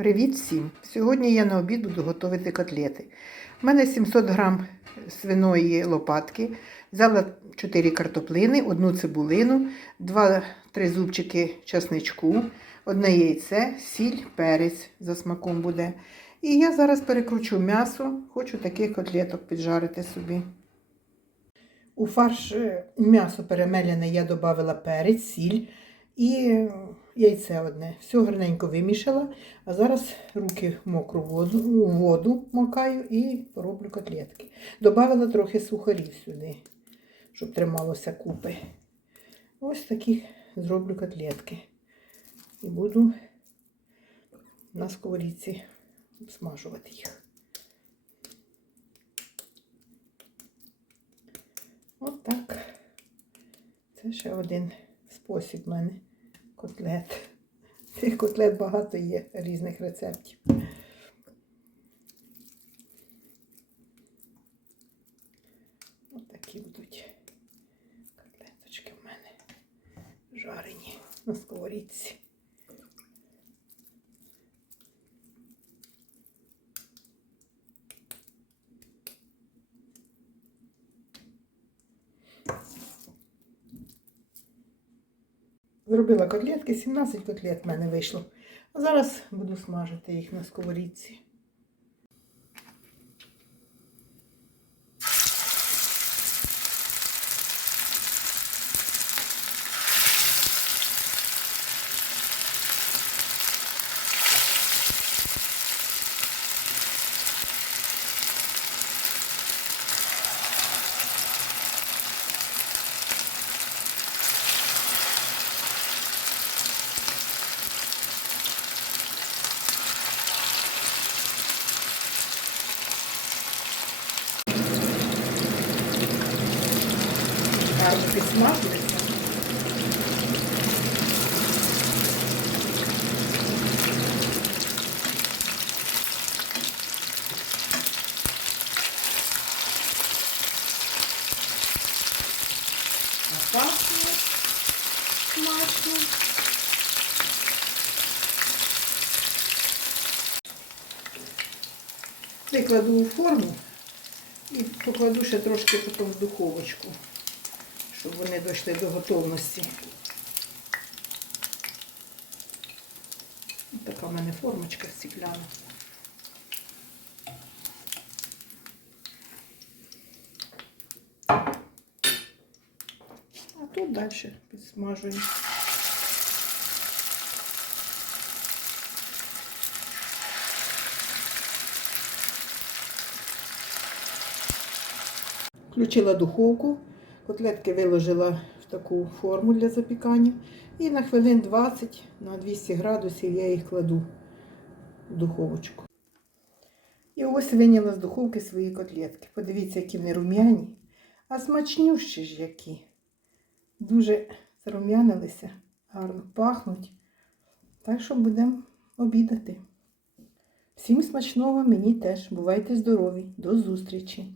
Привіт всім! Сьогодні я на обід буду готувати котлети. У мене 700 грам свиної лопатки. Взяла 4 картоплини, одну цибулину, 2-3 зубчики часничку, одне яйце, сіль, перець за смаком буде. І я зараз перекручу м'ясо, хочу таких котлеток піджарити собі. У фарш е, м'ясо перемелене я додала перець, сіль і яйце одне. Все гарненько вимішала. А зараз руки в мокру воду, воду макаю і роблю котлетки. Добавила трохи сухарів сюди, щоб трималося купи. Ось такі зроблю котлетки. І буду на сковорідці обсмажувати їх. От так. Це ще один спосіб в мене котлет. Тих котлет багато є різних рецептів. Ось такі будуть котлеточки в мене жарені на сковорідці. Зробила котлетки, 17 котлет в мене вийшло. Зараз буду смажити їх на сковорідці. Гарно підсмажується. Пахне смачно. Викладу у форму і покладу ще трошки потім в духовочку, щоб вони дійшли до готовності. Ось така в мене формочка стекляна. А тут далі підсмажую. Включила духовку, котлетки виложила в таку форму для запікання. І на хвилин 20 на 200 градусів я їх кладу в духовочку. І ось виняла з духовки свої котлетки. Подивіться, які вони рум'яні, а смачнющі ж які. Дуже зарум'янилися, гарно пахнуть. Так що будемо обідати. Всім смачного, мені теж. Бувайте здорові. До зустрічі!